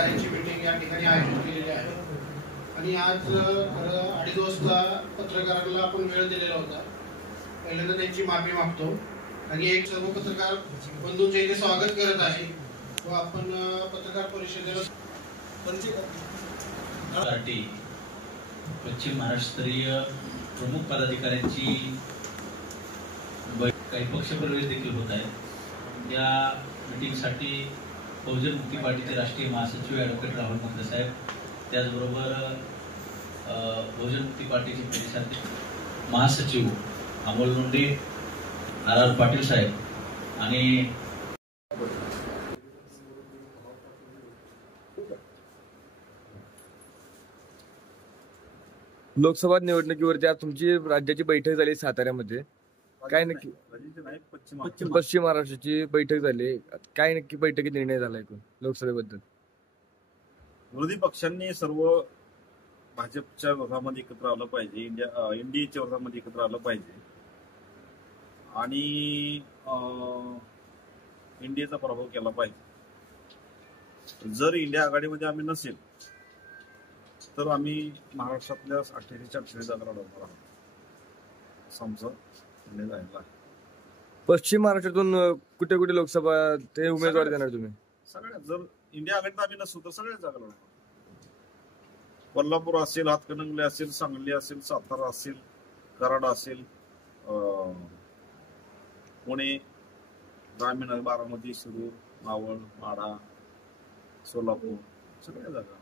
पदाधिकाऱ्यांची मीटिंग या ठिकाणी आयोजित केलेली आहे आणि आज 2:30 वाजता पत्रकारांना आपण वेळ दिलेला होता. पहिल्यांदा त्यांची माफी मागतो आणि एक सर्व पत्रकार बंधूंचे इथे स्वागत करत आहे व आपण पत्रकार परिषदेला पश्चिम महाराष्ट्रीय प्रमुख पदाधिकाऱ्यांची काही पक्षप्रवेश देखील होत आहे. या मीटिंगसाठी बहुजन मुक्ती पार्टीचे राष्ट्रीय महासचिव ॲडव्होकेट राहुल मंगल साहेब, त्याचबरोबर बहुजन मुक्ती पार्टीचे प्रदेशाध्यक्ष महासचिव अमोल लोंढे, आर पाटील साहेब आणि लोकसभा निवडणुकीवरती आज तुमची राज्याची बैठक झाली साताऱ्यामध्ये. काय नक्की पश्चिम महाराष्ट्राची बैठक झाली, काय नक्की बैठकीत निर्णय झाला ऐकून लोकसभेबद्दल? विरोधी पक्षांनी सर्व भाजपच्या विरोधामध्ये एकत्र आलं पाहिजे, एनडीएच्या विरोधामध्ये एकत्र आलं पाहिजे आणि एनडीएचा पराभव केला पाहिजे. जर इंडिया आघाडीमध्ये आम्ही नसेल तर आम्ही महाराष्ट्रातल्या 38 जागा लढवणार आहोत. आमचा निर्णय झालेला आहे. पश्चिम महाराष्ट्रातून कुठे कुठे लोकसभा ते उमेदवार देणार तुम्ही? सगळ्यात. जर इंडिया आघाडीत आम्ही नसू तर सगळ्याच जागा लढवणार. कोल्हापूर असेल, हातकणंगले असेल, सांगली असेल, सातारा असेल, कराड असेल, पुणे, ग्रामीण, बारामती, शिरूर, मावळ, माढा, सोलापूर, सगळ्या जागा.